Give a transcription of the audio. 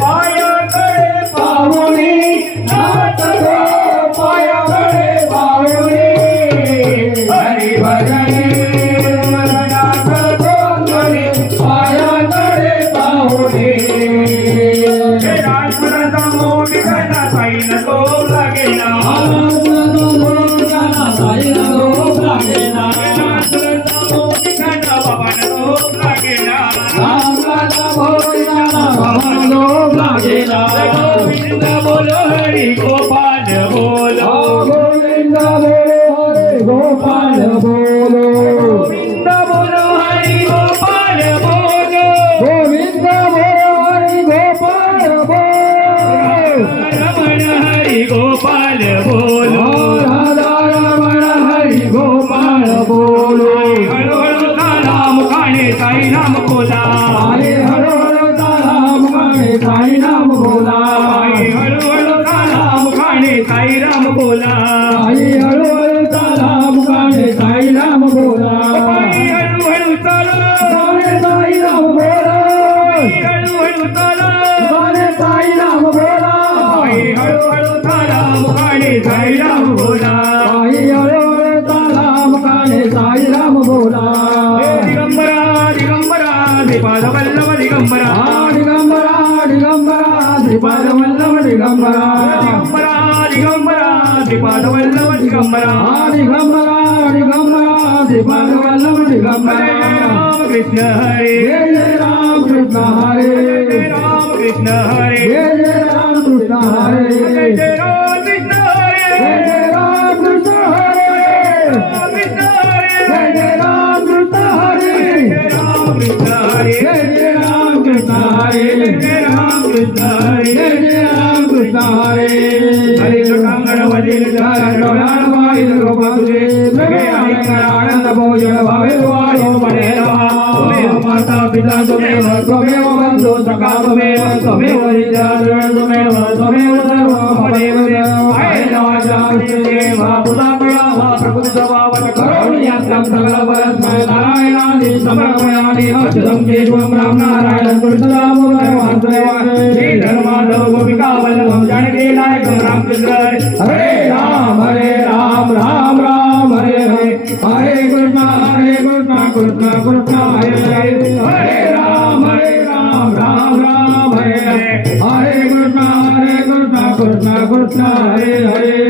पायाकडे पाहुणे नाथ गो पायाकडे पाहुणे हरी भजने नाथ गो म्हणे पायाकडे पाहुणे राजपुराचा मोठ घाला साईला तो लागेना गोविंद बोलो हरि गोपाल बोलो गोविंद बोलो हरि गोपाल बोलो गोविंद बोलो हरि गोपाल बोलो गोविंद बोलो हरि गोपाल बोलो रमण हरि गोपाल बोलो राधा रमण हरि गोपाल बोलो हळू हळू नाम खाणे साई नाम बोला हळू हळू नाम खाणे साई नाम बोला हळू हळू नाम खाणे साई राम बोला हळू हळू नाम खाणे साई राम बोला हळू हळू चाला साई राम बोला हळू हळू चाला साई राम बोला हळू हळू नाम खाणे साई राम बोला हळू हळू नाम खाणे साई राम बोला दिगंबरा दिगंबरा श्रीपाद वल्लभ दिगंबरा दिगंबरा दिगंबरा श्रीपाद वल्लभ दिगंबरा दिगंबरा दिगंबरा श्रीपाद वल्लभ दिगंबरा दिगंबरा दिगंबरा श्रीपाद वल्लभ दिगंबरा राम कृष्ण हरे जय राम कृष्ण हरे जय राम कृष्ण हरे जय राम कृष्ण हरे जय राम कृष्ण हरे जय राम कृष्ण हरे जय राम कृष्ण हरे जय राम कृष्ण हरे जय राम कृष्ण हरे जय राम कृष्ण हरे जय राम कृष्ण हरे हरे कृष्ण वदिल चरण वाई गोपाले लगे आनंद भोजन भावे वायो बने तुम्हें माता पिता तुम्हें बंधु सखा तुम्हें तुम्हें सर्व देव आय देव पुता पिया प्रभु सभावत करुण्यात्मक सकल परस्मय नारायणादि समर्पयामि अच्युतं केशवं राम नारायणं कृष्णदामोदरं वासुदेवं श्री धर्माधव गोपिका वल्लभं जानकी नायकं रामचंद्र हरे राम राम राम हरे हरे हरे कृष्ण कृष्ण कृष्ण हरे हरे हरे राम राम राम हरे हरे हरे कृष्ण कृष्ण कृष्ण हरे हरे